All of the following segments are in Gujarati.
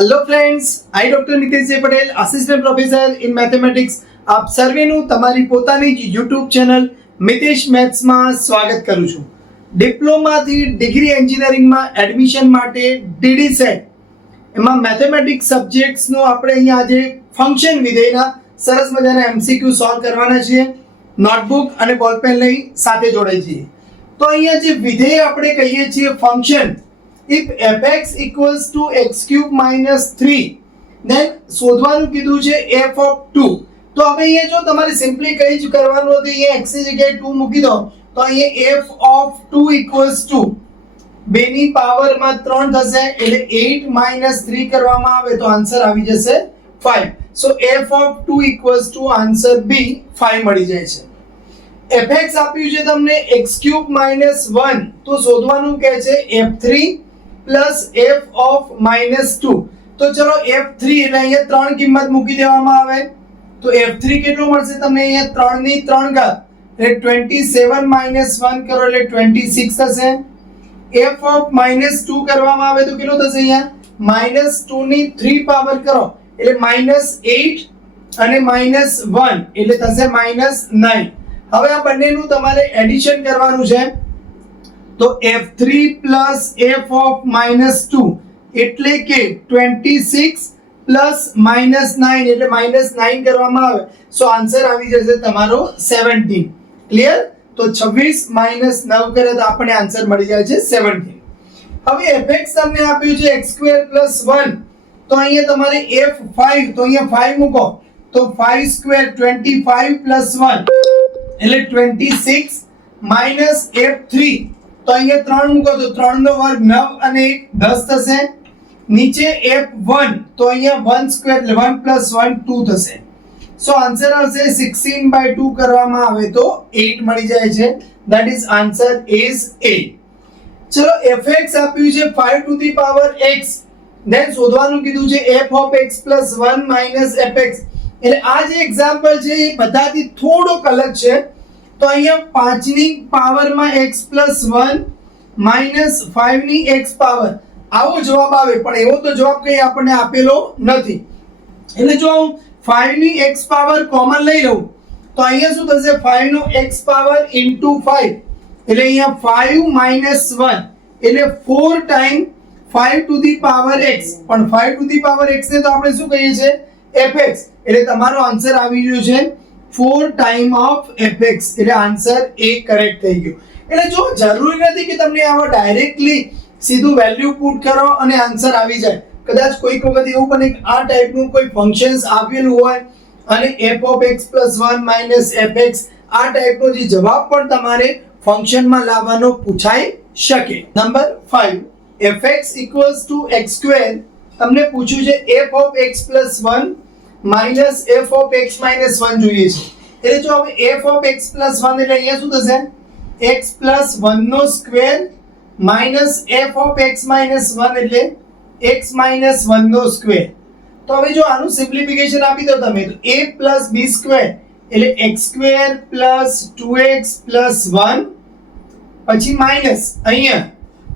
Hello friends, I doctor Nitesh J Patel, assistant professor in mathematics आप सर्वेનું તમારી પોતાની જ YouTube ચેનલ મિતેશ મેથ્સમાં સ્વાગત કરું છું। ડિપ્લોમાથી ડિગ્રી એન્જિનિયરિંગમાં એડમિશન માટે ડીડી સેટ એમાં મેથેમેટિક્સ સબ્જેક્ટ્સનો આપણે અહીંયા આજે ફંક્શન વિધેયના સરસ મજાના MCQ સોલ્વ કરવાના છીએ। નોટબુક અને બોલપેન લઈ સાથે જોડાઈ જઈએ। તો અહીંયા જે વિધેય આપણે કહીએ છીએ function, if fx equals to x cube minus 3 then શોધવાનું કીધું છે f of 2। તો હવે અહીંયા જો તમારે સિમ્પલી કઈ જ કરવાનું હતું, અહીંયા x ની જગ્યાએ 2 મૂકી દો તો અહીંયા f of 2 equals to 2 ની પાવરમાં 3 થશે એટલે 8 minus 3 કરવામાં આવે તો આન્સર આવી જશે 5। સો f of 2 equals to answer B 5 મળી જાય છે। fx આપ્યું છે તમને x cube minus 1 તો શોધવાનું કહે છે f3 plus f of minus 2। તો ચલો f3 એટલે અહીંયા 3 કિંમત મૂકી દેવામાં આવે તો f3 કેટલું મળશે તમને? અહીંયા 3 ની 3 ઘાત એટલે 27 minus 1 કરો એટલે 26 થશે। f of minus 2 કરવામાં આવે તો કેટલું થશે? અહીંયા minus 2 ની 3 પાવર કરો એટલે minus 8 અને minus 1 એટલે થશે minus 9। હવે આ બંનેનું તમારે એડિશન કરવાનું છે તો f3 plus f of minus 2 એટલે કે 26 plus minus 9 એટલે minus 9 કરવામાં આવે સો આન્સર આવી જશે તમારો 17। ક્લિયર? તો 26 minus 9 કરે તો આપણને આન્સર મળી જાય છે 17। હવે fx તમને આપ્યું છે x square plus 1 તો અહીંયા તમારે f5 તો અહીંયા 5 મૂકો તો 5 square 25 plus 1 એટલે 26 minus f3 તો અહીંયા 3 મૂકો તો 3 નો વર્ગ 9 અને 1 10 થશે। નીચે f1 તો અહીંયા 1 સ્ક્વેર એટલે 1 plus 1 2 થશે। સો આન્સર આવશે 16/2 કરવામાં આવે તો 8 મળી જાય છે। That is answer is 8। ચલો fx આપ્યું છે 5 to the power x then શોધવાનું કીધું છે f of x plus 1 minus fx। એટલે આ જે એક્ઝામ્પલ છે એ બધાથી થોડોક અલગ છે। તો અહીંયા 5 ની પાવરમાં x plus 1 minus 5 ની x પાવર આવો જવાબ આવે પણ એવો તો જવાબ કઈ આપણને આપેલો નથી। એટલે જો હું 5 ની x પાવર કોમન લઈ લઉં તો અહીંયા શું થશે? 5 નો x પાવર into 5 એટલે અહીંયા 5 minus 1 એટલે 4 time 5 to the power x પણ 5 to the power x ને તો આપણે શું કહીએ છીએ? fx। એટલે તમારો આન્સર આવી ગયો છે 4 time of fx એટલે આન્સર A કરેક્ટ થઈ ગયો। એટલે જો જરૂરી નથી કે તમને આવા ડાયરેક્ટલી સીધું વેલ્યુ પુટ કરો અને આન્સર આવી જાય। કદાચ કોઈક વખત એવું બને કે આ ટાઈપનું કોઈ ફંક્શન્સ આપેલું હોય અને f of x plus 1 minus fx આ ટાઈપનો જે જવાબ પણ તમારે ફંક્શનમાં લાવવાનો પૂછાઈ શકે। Number 5 fx equals to x square તમને પૂછ્યું છે f of x plus 1 minus f of x minus 1 જોઈએ છે। એટલે જો હવે f of x plus 1 એટલે અહીંયા શું થશે? x plus 1 નો square minus f of x minus 1 એટલે x minus 1 નો સ્ક્વેર। તો હવે જો આનું સિમ્પ્લિફિકેશન આપી દો તમે તો a plus b સ્ક્વેર એટલે x square plus 2x plus 1 પછી માઈનસ અહીંયા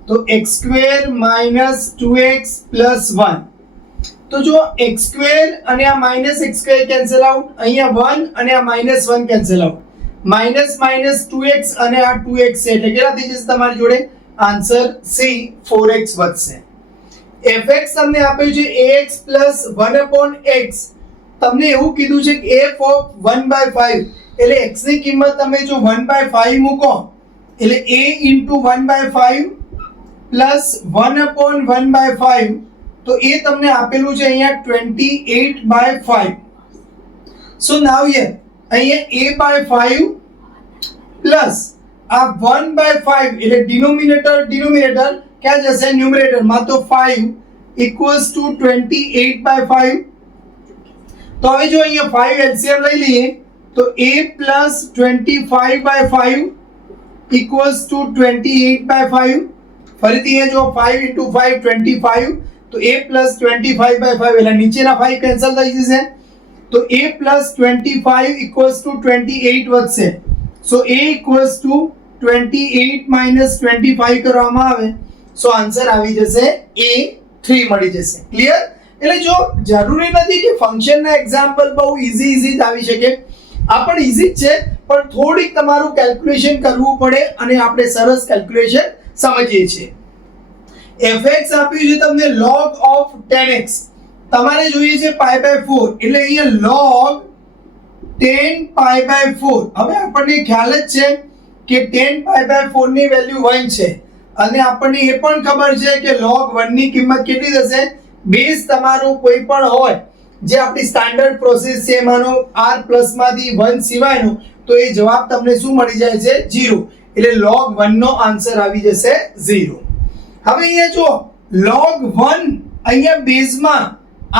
તો x square minus 2x plus 1 તો જો x સ્ક્વેર અને આ minus x square cancel out, અહીંયા 1 અને આ minus 1 cancel out, minus minus 2x અને આ 2x છે એટલે કેટલા થઈ જશે તમારી જોડે? આન્સર C 4x વધશે। fx તમને આપ્યું છે ax plus 1/x તમને એવું કીધું છે કે f of 1/5 એટલે x ની કિંમત તમે જો 1/5 મૂકો એટલે a into 1/5 plus 1/1/5 તો એ તમને આપેલું છે અહીંયા 28/5। સો નાઉ હિયર અહીંયા a/5 પ્લસ આ 1/5 એટલે ડિનોમિનેટર ક્યાં જશે? ન્યુમરેટર માં તો 5 equals to 28/5। તો હવે જો અહીંયા 5 LCM લઈ લઈએ તો a plus 25/5 equals to 28/5। ફરીથી અહીંયા જો 5 into 5 25 તો a plus 25/5 એટલે નીચેના 5 કેન્સલ થઈ જશે તો a plus 25 equals to 28 વધશે। સો a equals to 28 minus 25 કરવામાં આવે સો આન્સર આવી જશે A 3 મળી જશે। ક્લિયર? એટલે જો જરૂરી નથી કે ફંક્શનના એક્ઝામ્પલ બહુ ઇઝી જ આવી શકે, આ પણ ઇઝી જ છે, પણ થોડીક તમારું કેલ્ક્યુલેશન કરવું પડે અને આપણે સરસ કેલ્ક્યુલેશન સમજીએ છીએ. fx આપ્યું છે તમને log of 10x, તમારે જોઈએ છે pi by 4, એટલે અહીંયા log 10 pi by 4. હવે આપણને ખ્યાલ જ છે કે 10 pi by 4 ની વેલ્યુ 1 છે અને આપણને એ પણ ખબર છે કે log 1 ની કિંમત કેટલી થશે, બેઝ તમારું કોઈ પણ હોય જે આપણી સ્ટાન્ડર્ડ પ્રોસેસ છે એમાંનો r પ્લસ માંથી 1 સિવાયનો, તો એ જવાબ તમને શું મળી જાય છે 0, એટલે log 1 નો આન્સર આવી જશે 0. હવે અહીંયા જો log 1 અહીંયા બેઝમાં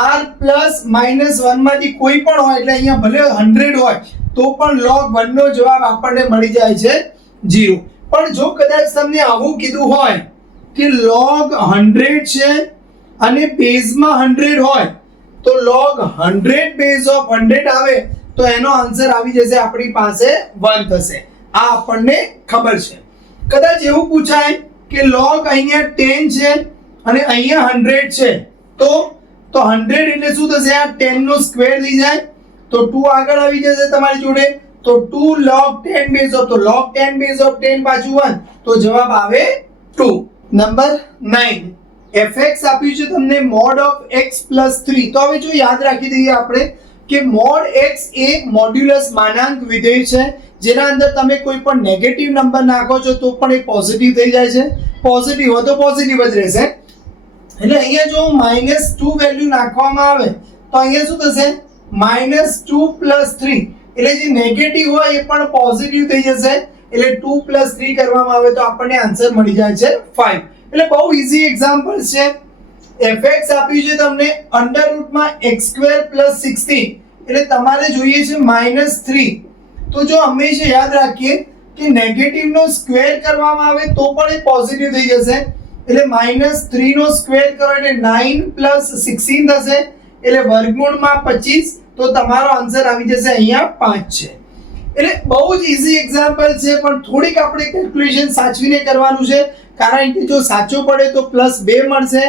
r પ્લસ માઇનસ 1 માંથી કોઈ પણ હોય, એટલે અહીંયા ભલે 100 હોય તો પણ log 1 નો જવાબ આપણને મળી જાય છે 0. પણ જો કદાચ તમને આવું કીધું હોય કે log 100 છે અને બેઝમાં 100 હોય તો log 100 બેઝ ઓફ 100 આવે તો એનો આન્સર આવી જશે આપણી પાસે 1 થશે. આ આપણને ખબર છે. કદાચ એવું પૂછાય કે log અહીંયા 10 છે અને અહીંયા 100 છે તો 100 એટલે શું થશે, આ 10 નો સ્ક્વેર થઈ જાય તો 2 આગળ આવી જશે તમારી જોડે, તો 2 log 10 બેઝ ઓફ, તો log 10 બેઝ ઓફ 10 પાછું 1, તો જવાબ આવે 2. નંબર 9, fx આપ્યું છે તમને mod of x plus 3. તો હવે જો યાદ રાખી દઈએ આપણે કે mod x એ મોડ્યુલસ માનાંક વિધેય છે જેના અંદર તમે કોઈ પણ નેગેટિવ નંબર નાખો છો તો પણ એ પોઝિટિવ થઈ જાય છે, પોઝિટિવ હોય તો પોઝિટિવ જ રહેશે. એટલે અહીંયા જો -2 વેલ્યુ નાખવામાં આવે તો અહીંયા શું થશે, -2 + 3, એટલે જે નેગેટિવ હોય એ પણ પોઝિટિવ થઈ જશે, એટલે 2 + 3 કરવામાં આવે તો આપણને આન્સર મળી જાય છે 5. એટલે બહુ ઈઝી એક્ઝામ્પલ છે. fx આપ્યું છે તમને √x² + 16, એટલે તમારે જોઈએ છે -3. તો જો હંમેશા યાદ રાખીએ કે નેગેટિવ નો સ્ક્વેર કરવામાં આવે તો પણ એ પોઝિટિવ થઈ જશે, એટલે -3 નો સ્ક્વેર કરો એટલે 9 + 16 થશે, એટલે વર્ગમૂળમાં 25, તો તમારો આન્સર આવી જશે અહીંયા 5 છે. એટલે બહુ જ ઈઝી એક્ઝામ્પલ છે, પણ થોડીક આપણે કેલ્ક્યુલેશન સાચવીને કરવાનું છે, કારણ કે જો સાચો પડે તો +2 મળશે,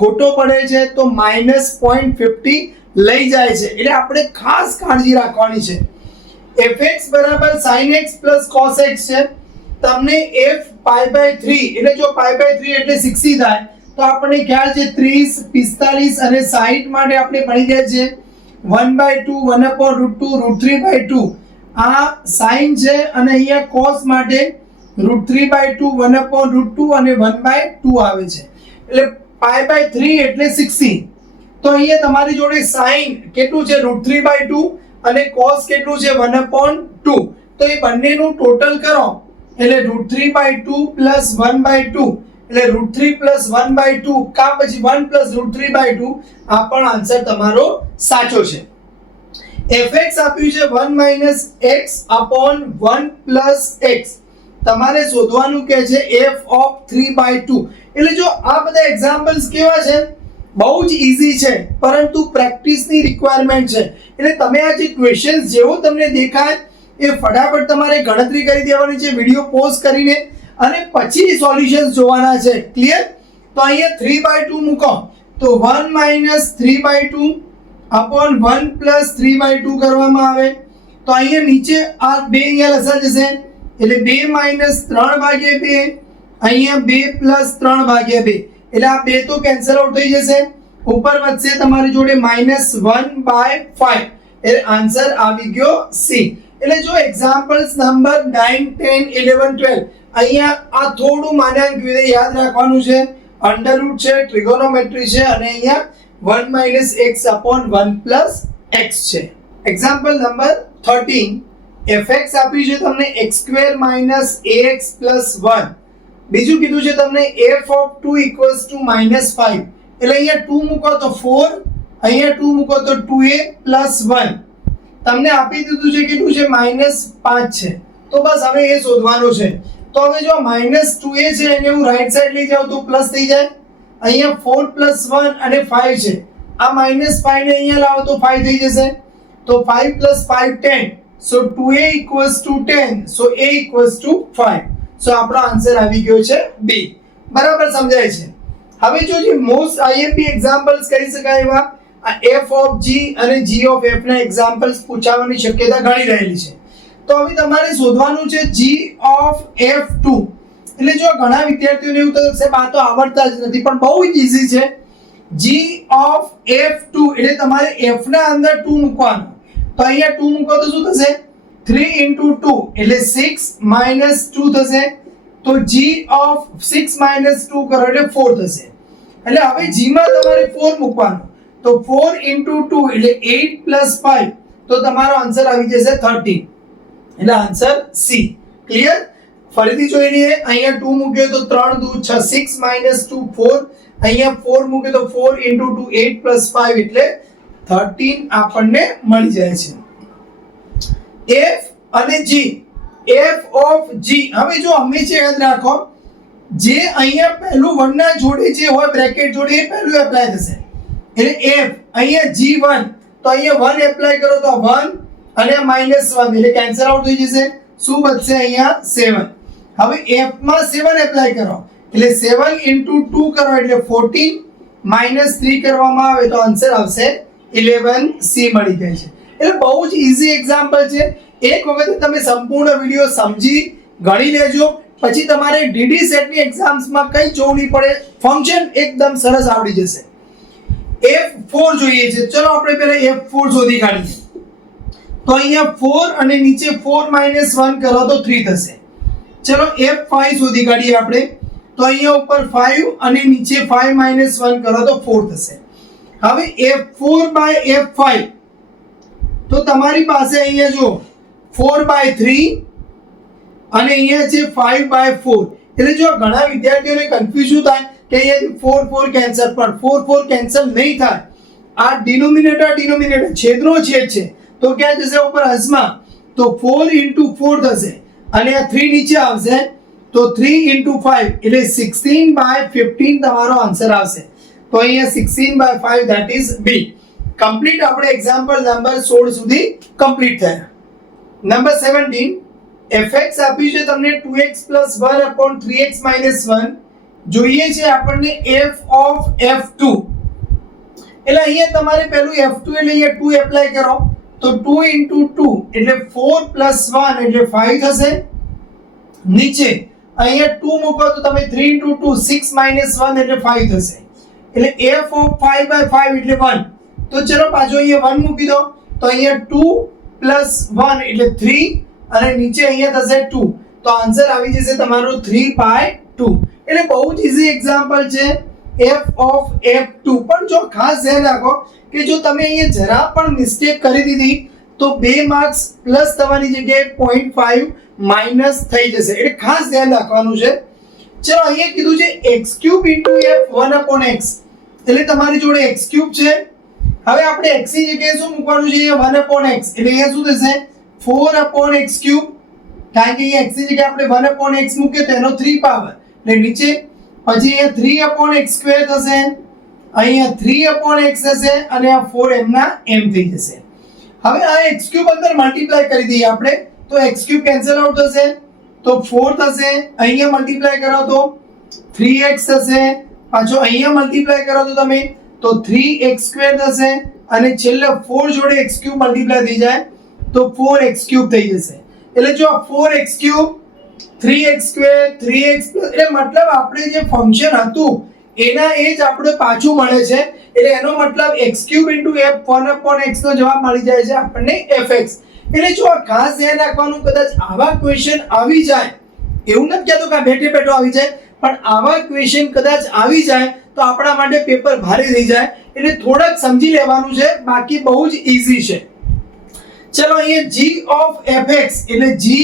ખોટો પડે છે તો -0.50 લઈ જાય છે, એટલે આપણે ખાસ કાળજી રાખવાની છે. fx બરાબર sin x + cos x છે, તમને f pi by 3, એટલે જો pi by 3 એટલે 60 થાય તો આપણને ખ્યાલ છે 30, 45 અને 60 માટે આપણે ભણી ગયા છે 1/2 1/√2 √3/2. આ sin છે અને અહીંયા cos માટે √3/2 1/√2 અને 1/2 આવે છે, એટલે pi by 3 એટલે 60. તો અહીંયા તમારી જોડે sin કેટલું છે √3/2 અને cos કેટલું છે 1/2, તો એ બંનેનું ટોટલ કરો એટલે √3/2 + 1/2, એટલે √3 + 1/2 કા પછી 1 + √3/2, આ પણ આન્સર તમારો સાચો છે. fx આપ્યું છે 1 - x upon 1 + x, તમારે શોધવાનું કે છે f of 3/2. એટલે જો આ બધા એક્ઝામ્પલ્સ કેવા છે, બહુ જ ઈઝી છે, પરંતુ પ્રેક્ટિસની રિક્વાયરમેન્ટ છે. એટલે તમે આ જે ક્વેશ્ચન્સ જેવો તમને દેખાય એ ફટાફટ તમારે ગણતરી કરી દેવાની છે વિડિયો પોઝ કરીને, અને પછી સોલ્યુશન્સ જોવાના છે. ક્લિયર? તો અહીંયા 3/2 મૂકો તો 1 - 3/2 upon 1 + 3/2 કરવામાં આવે તો અહીંયા નીચે આ 2 અહીંયા લસા જશે, એટલે 2 - 3/2, અહીંયા 2 + 3/2, એટલે આ 2 તો કેન્સલ આઉટ થઈ જશે, ઉપર વધશે તમારી જોડે -1/5, એટલે આન્સર આવી ગયો C. એટલે જો એક્ઝામ્પલ્સ નંબર 9, 10, 11, 12, અહીંયા આ થોડું માનાંક વિધેય યાદ રાખવાનું છે, અંડરરૂટ છે, ટ્રિગોનોમેટ્રી છે, અને અહીંયા 1 - x upon 1 + x છે. એક્ઝામ્પલ નંબર 13, fx આપ્યું છે તમને x² - ax + 1. બીજું કીધું છે તમને f of 2 = -5, એટલે અહીંયા 2 મૂકો તો 4, અહીંયા 2 મૂકો તો 2a + 1. તમને આપી દીધું છે કેટલું છે -5 છે, તો બસ હવે એ શોધવાનું છે. તો હવે જો -2a છે એને હું રાઈટ સાઈડ લઈ જાઉં તો પ્લસ થઈ જાય, અહીંયા 4 + 1 અને 5 છે, આ -5 ને અહીંયા લાવો તો 5 થઈ જશે, તો 5 + 5 10, so 2a = 10, so a = 5. સો આપણો આન્સર આવી ગયો છે B. બરાબર સમજાય છે? હવે જો જે મોસ્ટ આઈએમપી એક્ઝામ્પલ્સ કરી શકાય એવા આ f ઓફ g અને g ઓફ f ના એક્ઝામ્પલ્સ પૂછાવાની શક્યતા ઘણી રહેલી છે. તો હવે તમારે શોધવાનું છે g ઓફ f2. એટલે જો ઘણા વિદ્યાર્થીઓને એવું થશે આ તો આવડતા જ નથી, પણ બહુ જ ઈઝી છે. g ઓફ f2 એટલે તમારે f ના અંદર 2 મૂકવાનું. તો અહીંયા 2 મૂકો તો શું થશે? 3 into 2 એટલે 6 minus 2 થશે. તો g ઓફ 6 minus 2 કરો એટલે 4 થશે. એટલે હવે g માં તમારે 4 મૂકવાનું. તો 4 into 2 એટલે 8 plus 5. તો તમારો આન્સર આવી જશે 13. એટલે આન્સર C. ક્લિયર? ફરીથી જોઈ લઈએ. અહીંયા 2 મૂક્યો તો 3 2 6 6 minus 2 4. અહીંયા 4 મૂક્યો તો 4 into 2 8 plus 5 એટલે 13 આપણને મળી જાય છે. f અને g, f of g. હવે જો હંમેશા યાદ રાખો જે અહીંયા પહેલું 1 ના જોડે જે હોય બ્રેકેટ જોડે એ પહેલું એપ્લાય થશે. એટલે f અહીંયા g1 તો અહીંયા 1 એપ્લાય કરો તો 1 અને -1 એટલે કેન્સલ આઉટ થઈ જશે. શું બચશે? અહીંયા 7. હવે f માં 7 એપ્લાય કરો એટલે 7 into 2 કરો એટલે 14 -3 કરવામાં આવે તો આન્સર આવશે 11. C મળી જાય છે. એટલે બહુ જ ઈઝી એક્ઝામ્પલ છે. એક વખત તમે સંપૂર્ણ વિડિયો સમજી ગણી લેજો, પછી તમારે ડીડી સેટની એક્ઝામ્સમાં કઈ જોવું નહીં પડે, ફંક્શન એકદમ સરસ આવડી જશે. f4 જોઈએ છે. ચલો આપણે પહેલા f4 શોધી કાઢીએ. તો અહીંયા 4 અને નીચે 4 - 1 કરો તો 3 થશે. ચલો f5 શોધી કાઢીએ આપણે. તો અહીંયા ઉપર 5 અને નીચે 5 - 1 કરો તો 4 થશે. હવે f4 by f5 તો તમારી પાસે અહીંયા જો 4 by 3 અને અહીંયા છે 5 by 4. એટલે જો ઘણા વિદ્યાર્થીઓને કન્ફ્યુઝન થાય કે અહીંયા 4 4 કેન્સલ, પણ 4 4 કેન્સલ નહીં થાય. આ ડિનોમિનેટર છેદનો છેદ છે તો ક્યાં જશે? ઉપર અંશમાં. તો 4 into 4 થશે અને આ 3 નીચે આવશે તો 3 into 5 એટલે 16 by 15 તમારો આન્સર આવશે. તો અહીંયા 16 by 5 that is B. Complete આપણે એક્ઝામ્પલ નંબર 16 સુધી કમ્પ્લીટ થયા. નંબર 17 fx આપ્યું છે તમને 2x + 1/3x - 1. જોઈએ છે આપણને f of f2. એટલે અહીંયા તમારે પહેલું f2 એટલે અહીંયા 2 એપ્લાય કરો તો 2 into 2 એટલે 4 + 1 એટલે 5 થશે. નીચે અહીંયા 2 મૂકો તો તમે 3 into 2 6 - 1 એટલે 5 થશે. એટલે f of 5 by 5 એટલે 1. તો ચલો પાછો અહીંયા 1 મૂકી દો તો અહીંયા 2 + 1 એટલે 3 અને નીચે અહીંયા થશે 2. તો આન્સર આવી જશે તમારો 3 by 2. એટલે બહુ જ ઈઝી એક્ઝામ્પલ છે f of f2. પણ જો ખાસ ધ્યાન રાખો કે જો તમે અહીંયા જરા પણ મિસ્ટેક કરી દીધી તો 2 માર્ક્સ પ્લસ થવાની જગ્યાએ 0.5 માઈનસ થઈ જશે. એટલે ખાસ ધ્યાન રાખવાનું છે. ચલો અહીંયા કીધું છે x³ * f 1/x. એટલે તમારી જોડે x³ છે. હવે આપણે x ની જગ્યાએ શું મૂકવાનું છે? 1/x. એટલે અહીંયા શું થશે? 4/x³. કારણ કે અહીંયા x ની જગ્યાએ આપણે 1/x મૂકીએ તો એનો 3 પાવર એટલે નીચે. પછી અહીંયા 3/x² થશે, અહીંયા 3/x થશે અને આ 4 એમના એમ થઈ જશે. હવે આ x³ અંદર મલ્ટીપ્લાય કરી દઈએ આપણે તો x³ કેન્સલ આઉટ થશે તો 4 થશે. અહીંયા મલ્ટીપ્લાય કરો તો 3x થશે. પાછો અહીંયા મલ્ટીપ્લાય કરો તો તમે તો 3x² થશે અને છેલ્લે 4 જોડે x³ મલ્ટીપ્લાય થઈ જાય તો 4x³ થઈ જશે. એટલે જો 4x³ 3x² 3x એટલે મતલબ આપણે જે ફંક્શન હતું એના એ જ આપણે પાછું મળે છે. એટલે એનો મતલબ x³ * f 1/x નો જવાબ મળી જાય છે આપણને fx. એટલે જો ખાસ ધ્યાન રાખવાનું, કદાચ આવા ક્વેશ્ચન આવી જાય, એવું નથી કહેતો કે બેઠે બેઠો આવી જાય, પણ આવા ક્વેશ્ચન કદાચ આવી જાય તો આપણા માટે પેપર ભારે થઈ જાય. એટલે થોડુંક સમજી લેવાનું છે, બાકી બહુ જ ઈઝી છે. ચલો અહીંયા g of fx એટલે g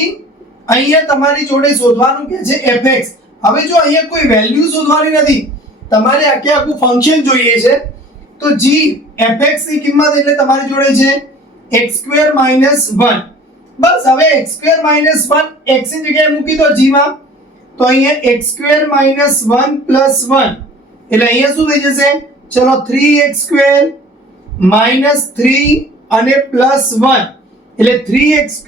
અહીંયા તમારી જોડે શોધવાનું કે છે fx. હવે જો અહીંયા કોઈ વેલ્યુ શોધવાની નથી, તમારે આખું ફંક્શન જોઈએ છે તો g fx ની કિંમત એટલે તમારી જોડે છે x² - 1. બસ હવે x² - 1 x ની જગ્યાએ મૂકી દો g માં તો અહીંયા x² - 1 + 1 એટલે અહીંયા શું થઈ જશે? ચલો 3x² - 3 અને +1 એટલે 3x²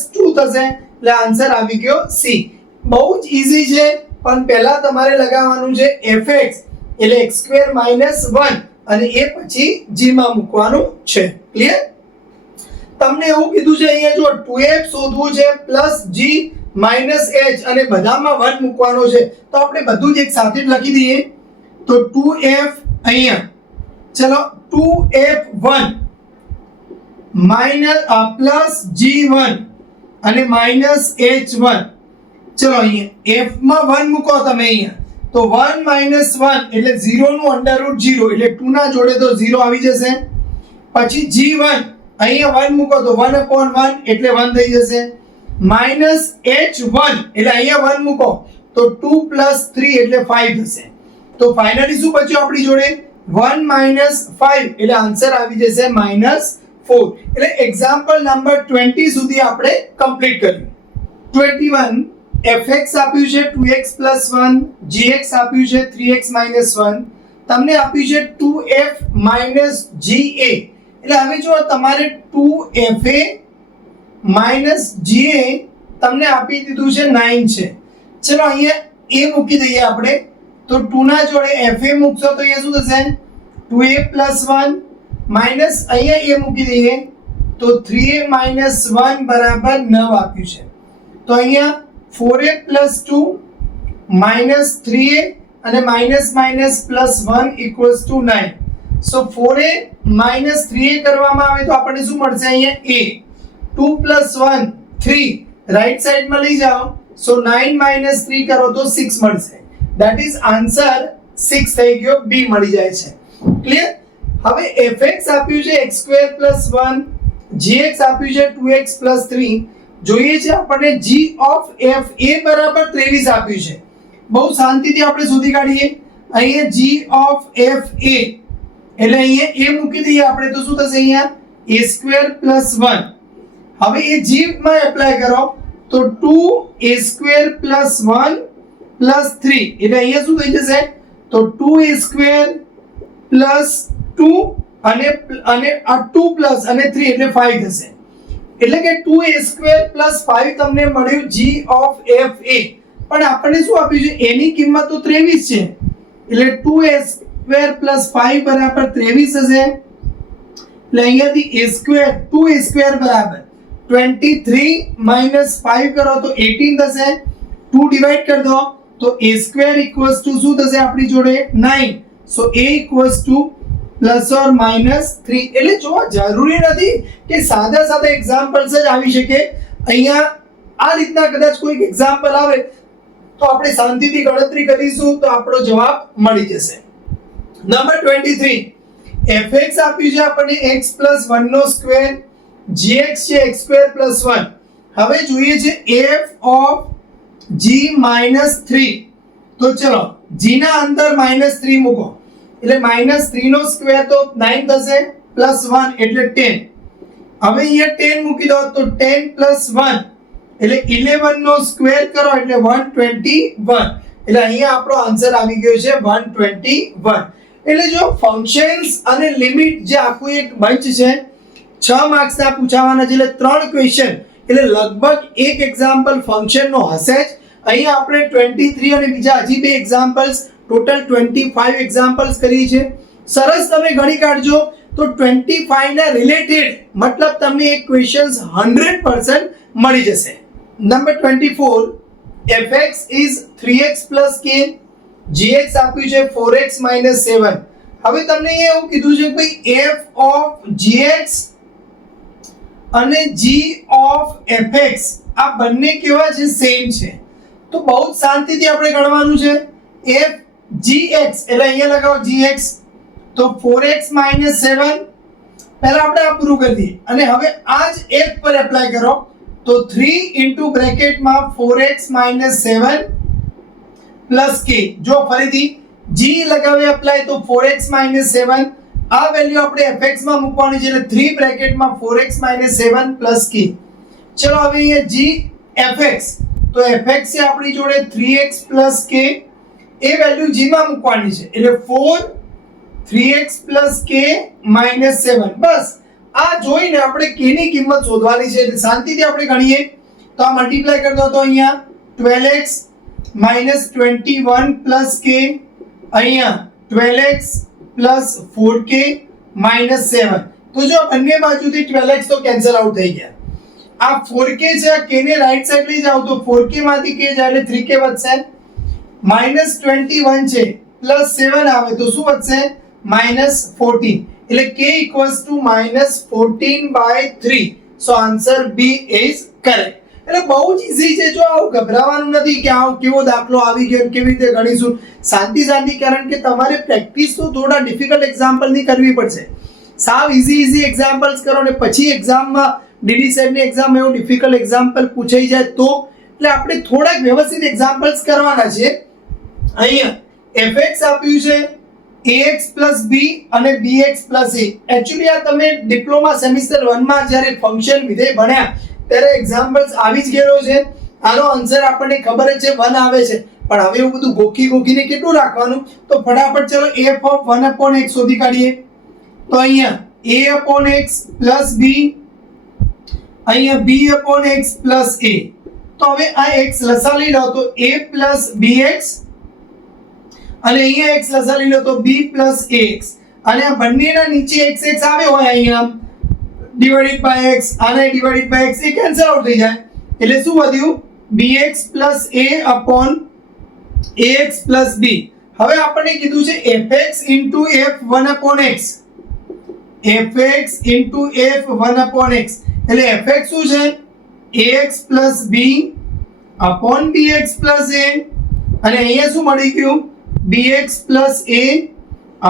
- 2 થશે. એટલે આન્સર આવી ગયો C. બહુ જ ઈઝી છે, પણ પહેલા તમારે લગાવવાનું છે fx એટલે x સ્ક્વેર માઇનસ 1 અને એ પછી g માં મૂકવાનું છે. ક્લિયર? તમને એવું કીધું છે અહીંયા જો 2f શોધવું છે પ્લસ g માઇનસ h અને બધામાં 1 મૂકવાનો છે, તો આપણે બધું જ એક સાથે જ લખી દઈએ. તો 2f અહીંયા ચલો 2f1 માઇનસ પ્લસ g1 અને માઇનસ h1. ચલો અહીંયા f માં 1 મૂકો તમે અહીંયા, તો 1 માઇનસ 1 એટલે 0 નું અંડરરૂટ 0 એટલે 2 ના જોડે તો 0 આવી જશે. પછી g1 અહીંયા 1 મૂકો તો 1/1 એટલે 1 થઈ જશે. માઇનસ h1 એટલે અહીંયા 1 મૂકો તો 2 પ્લસ 3 એટલે 5 થશે. તો ફાઇનલી શું બચ્યું આપણી જોડે 1 માઇનસ 5 એટલે આન્સર આવી જશે -4. એટલે એક્ઝામ્પલ નંબર 20 સુધી આપણે કમ્પ્લીટ કર્યું. 21 fx આપ્યું છે 2x 1, gx આપ્યું છે 3x 1, તમને આપ્યું છે 2f ga. એટલે હવે જો તમારે 2fa ga તમને આપી દીધું છે 9 છે. ચલો અહીંયા a મૂકી દઈએ આપણે, તો 2 ના જોડે fa મૂકશો તો અહીંયા શું થશે 2a 1 માઈનસ અહીંયા a મૂકી દઈએ તો 3a 1 બરાબર 9 આપ્યું છે. તો અહીંયા 4a 2 માઇનસ 3a અને minus minus plus 1 equals to 9. So 4a minus 3a કરવામાં આવે તો આપણને શું મળશે અહીંયા a. 2 પ્લસ 1 3 રાઈટ સાઈડમાં લઈ જાઓ, સો 9 માઇનસ 3 કરો તો 6 મળશે. ધેટ ઇઝ આન્સર 6 થઈ ગયો, b મળી જાય છે. ક્લિયર? હવે fx આપ્યું છે x સ્ક્વેર 1, gx આપ્યું છે 2x 3, જોઈએ છે આપણને g ઓફ f a બરાબર 23 આપ્યું છે. બહુ શાંતિથી આપણે શોધી કાઢીએ. અહીંયા g ઓફ f a એટલે અહીંયા a મૂકી દઈએ આપણે તો શું થશે અહીંયા a સ્ક્વેર 1. હવે એ g માં એપ્લાય કરો તો 2a સ્ક્વેર 1 3 એટલે અહીંયા શું થઈ જશે તો 2a સ્ક્વેર 2 અને આ 2 પ્લસ અને 3 એટલે 5 થશે. એટલે કે 2a સ્ક્વેર 5 તમને મળ્યું g ઓફ f a. પણ આપણને શું આપ્યું છે a ની કિંમત તો 23 છે, એટલે 2a સ્ક્વેર 5 બરાબર 23 થશે. એટલે અહીંયાથી a સ્ક્વેર 2a સ્ક્વેર બરાબર 23 માઈનસ 5 કરો તો 18 થશે. 2 ડિવાઈડ કરી દો તો a સ્ક્વેર ઇક્વલ્સ ટુ શું થશે આપણી જોડે 9. સો a equals to plus or minus 3. એટલે જો જરૂરી નથી કે સાદા સાદા એક્ઝામ્પલ્સ જ આવી શકે. અહીંયા આ રીતના કદાચ કોઈ એક્ઝામ્પલ આવે તો આપણે શાંતિથી ગણતરી કરીશું તો આપણો જવાબ મળી જશે. નંબર 23 fx આપ્યું છે આપણને x 1 નો સ્ક્વેર, gx છે x સ્ક્વેર 1. હવે જોઈએ છે f ઓફ g -3. તો ચલો g ના અંદર -3 મૂકો એટલે -3 નો સ્ક્વેર તો 9 થશે પ્લસ 1 એટલે 10. હવે અહીંયા 10 મૂકી દો તો 10 પ્લસ 1 એટલે 11 નો સ્ક્વેર કરો એટલે 121. એટલે અહીંયા આપણો આન્સર આવી ગયો છે 121. એટલે જો ફંક્શન્સ અને લિમિટ જે આખું એક બંચ છે 6 માર્ક્સના પૂછાવાના છે, એટલે 3 ક્વેશ્ચન એટલે લગભગ એક એક્ઝામ્પલ ફંક્શન નો હશે જ. અહીંયા આપણે 23 અને બીજા હજી બે એક્ઝામ્પલ્સ ટોટલ 25 એક્ઝામ્પલ્સ કરી છે. સરસ તમે ગણી કાઢજો તો 25 ના રિલેટેડ મતલબ તમને એક ક્વેશ્ચન્સ 100% મળી જશે. Number 24 fx is 3x k, gx આપ્યું છે 4x 7. હવે તમને એવું કીધું છે કે f ઓફ gx અને g ઓફ fx આ બંને કેવા છે સેમ છે. તો બહુ જ શાંતિથી આપણે ગણવાનું છે. f gx એટલે અહીંયા લગાવો gx તો 4x 7. પહેલા આપણે આ પૂરું કરી દઈએ અને હવે આ જ f પર એપ્લાય કરો તો 3 ઇન્ટુ બ્રેકેટમાં 4x 7 પ્લસ k. જો ફરીથી g લગાવે એપ્લાય તો 4x 7. આ વેલ્યુ આપણે fx માં મૂકવાની છે એટલે 3 બ્રેકેટમાં 4x 7 પ્લસ k. ચલો હવે અહીંયા g fx તો fx છે આપણી જોડે 3x પ્લસ k. એ વેલ્યુ g માં મૂકવાની છે એટલે 4 3x પ્લસ k -7. બસ આ જોઈને આપણે k ની કિંમત શોધવાની છે. એટલે શાંતિથી આપણે ગણીએ તો આ મલ્ટીપ્લાય કરી દો તો અહીંયા 12x -21 પ્લસ k, અહીંયા 12x પ્લસ 4k માઇનસ 7. તો જો બંને બાજુથી 12x તો કેન્સલ આઉટ થઈ ગયા. આ 4k છે, આ k ને રાઈટ સાઈડ લઈ જાવ તો 4k માંથી k જાય એટલે 3k વધશે. માઇનસ 21 છે પ્લસ 7 આવે તો શું વધશે? માઇનસ 14. એટલે k equals to minus 14/3. So answer B is correct. એટલે બહુ જ ઈઝી છે. જો આવું ગભરાવાનું નથી કે આવો કેવો દાખલો આવી ગયો કેવી રીતે ગણીશું. શાંતિ કારણ કે તમારે પ્રેક્ટિસ તો થોડા ડિફિકલ્ટ એક્ઝામ્પલ ની કરવી પડશે. સાવ ઈઝી એક્ઝામ્પલ્સ કરો ને પછી એક્ઝામમાં ડીડી સેટ ની એક્ઝામ એવું ડિફિકલ્ટ એક્ઝામ્પલ પૂછાઈ જાય તો એટલે આપણે થોડાક વ્યવસ્થિત એક્ઝામ્પલ્સ કરવાના છે. અહીંયા fx આપ્યું છે ax b અને bx a. એકચ્યુઅલી આ તમે ડિપ્લોમા સેમિસ્ટર 1 માં જ્યારે ફંક્શન વિધેય ભણ્યા ત્યારે એક્ઝામ્પલ્સ આવી જ ગયેલો છે. આનો આન્સર આપણને ખબર જ છે 1 આવે છે, પણ હવે એવું બધું ગોખીને કેટલું રાખવાનું? તો ફટાફટ ચલો f of 1/x શોધી કાઢીએ. તો અહીંયા a/x plus b, અહીંયા b/x plus a. તો હવે આ x લસા લઈ લો તો a plus bx અને અહીંયા x લસા લઈ લો તો b plus ax. અને આ બંનેના નીચે x આવે હોય અહીંયા divided by x અને divided by x A cancel out થઈ જાય. એટલે શું વધ્યું? bx plus a upon ax plus b. હવે આપણને કીધું છે fx into f1/x. fx into f1/x એટલે fx શું છે? ax plus b upon bx plus a. અને અહીંયા શું મળી ગયું? bx plus a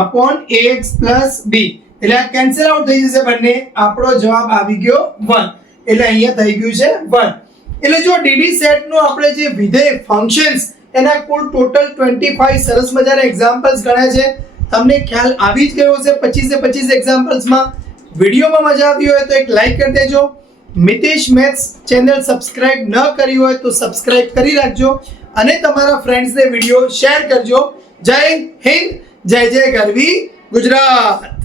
upon ax plus b. એટલે આ કેન્સલ આઉટ થઈ જશે બંને. આપણો જવાબ આવી ગયો 1. એટલે અહીંયા થઈ ગયું છે 1. એટલે જો ડીડી સેટ નો આપણે જે વિધેય ફંક્શન્સ એના કુલ ટોટલ 25 સરસ મજાના એક્ઝામ્પલ્સ ગણ્યા છે. તમને ખ્યાલ આવી જ ગયો હશે 25 એક્ઝામ્પલ્સમાં. વિડીયોમાં મજા આવી હોય તો એક લાઈક કરી દેજો. મિતેશ મેથ્સ ચેનલ સબસ્ક્રાઇબ ન કરી હોય તો સબસ્ક્રાઇબ કરી રાખજો અને તમારા ફ્રેન્ડ્સને વિડીયો શેર કરજો. જય હિન્દ, જય ગરવી ગુજરાત.